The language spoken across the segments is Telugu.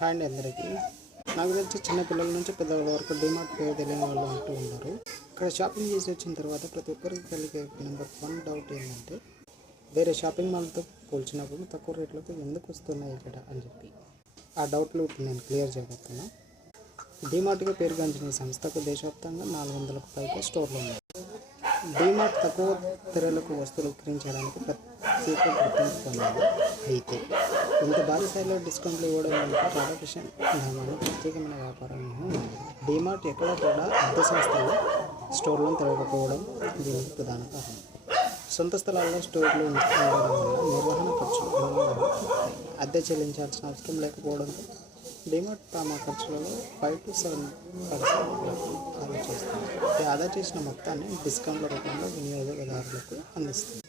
హాయ్ అండి అందరికీ. నాకు తెలిసి చిన్న పిల్లల నుంచి పెద్దవాళ్ళ వరకు డిమార్ట్ పేరు తెలియని వాళ్ళు అంటూ ఉంటారు. ఇక్కడ షాపింగ్ చేసి వచ్చిన తర్వాత ప్రతి ఒక్కరికి కలిగే నెంబర్ 1 డౌట్ ఏంటంటే వేరే షాపింగ్ మాల్తో పోల్చినప్పుడు తక్కువ రేట్లతో ఎందుకు వస్తున్నాయి ఇక్కడ అని చెప్పి. ఆ డౌట్లు నేను క్లియర్ చేయబోతున్నా. డిమార్ట్గా పేరుగాంచిన ఈ సంస్థకు దేశవ్యాప్తంగా 400కు పైగా స్టోర్లు ఉన్నాయి. డిమార్ట్ తక్కువ ధరలకు వస్తువులు విక్రయించడానికి ప్రత్యేక గుర్తింపు పొందింది. అయితే ఇంత భారీ స్థాయిలో డిస్కౌంట్లు ఇవ్వడం వెనుక రాధాకృష్ణ నామాన్ని ప్రత్యేకమైన వ్యాపారం ఉంది. డిమార్ట్ ఎక్కడ కూడా అద్దె సంస్థలు స్టోర్లను తెరవకపోవడం దీనికి ప్రధాన కారణం. సొంత స్థలాల్లో స్టోర్లు ఉండడం వల్ల నిర్వహణ ఖర్చులు అద్దె చెల్లించాల్సిన అవసరం లేకపోవడంతో డిమార్ట్ తమ ఖర్చులలో 5 to 7% ఆదా చేస్తుంది. ఆదా చేసిన మొత్తాన్ని డిస్కౌంట్ల రూపంలో వినియోగదారులకు అందిస్తుంది.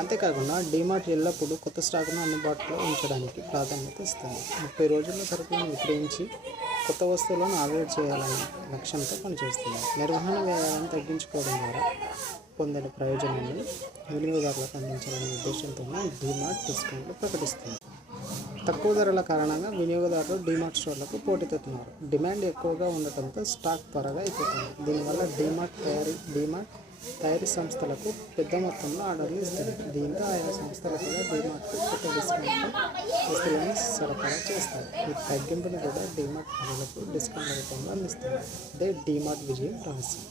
అంతేకాకుండా డిమార్ట్ ఎల్లప్పుడూ కొత్త స్టాక్ను అందుబాటులో ఉంచడానికి ప్రాధాన్యత ఇస్తుంది. 30 రోజుల్లో సరుకులను విక్రయించి కొత్త వస్తువులను ఆర్డర్ చేయాలనే లక్ష్యంతో పనిచేస్తుంది. నిర్వహణ వ్యయాలను తగ్గించుకోవడం ద్వారా పొందిన ప్రయోజనాన్ని వినియోగదారులకు అందించాలనే ఉద్దేశంతోనే డిమార్ట్ డిస్కౌంట్లు ప్రకటిస్తుంది. తక్కువ ధరల కారణంగా వినియోగదారులు డిమార్ట్ స్టోర్లకు పోటీతున్నారు. డిమాండ్ ఎక్కువగా ఉండటంతో స్టాక్ త్వరగా అయిపోతుంది. దీనివల్ల డిమార్ట్ తయారీ సంస్థలకు పెద్ద మొత్తంలో ఆర్డర్లు ఇస్తుంది. దీంతో ఆయా సంస్థలు కూడా డిమార్ట్కు కొత్త డిస్కౌంట్ వస్తువులను సరఫరా చేస్తాయి. ఈ తగ్గింపుని కూడా డిమార్ట్ ప్రజలకు డిస్కౌంట్ రూపంలో అందిస్తుంది. అదే డిమార్ట్ విజయం రహస్యం.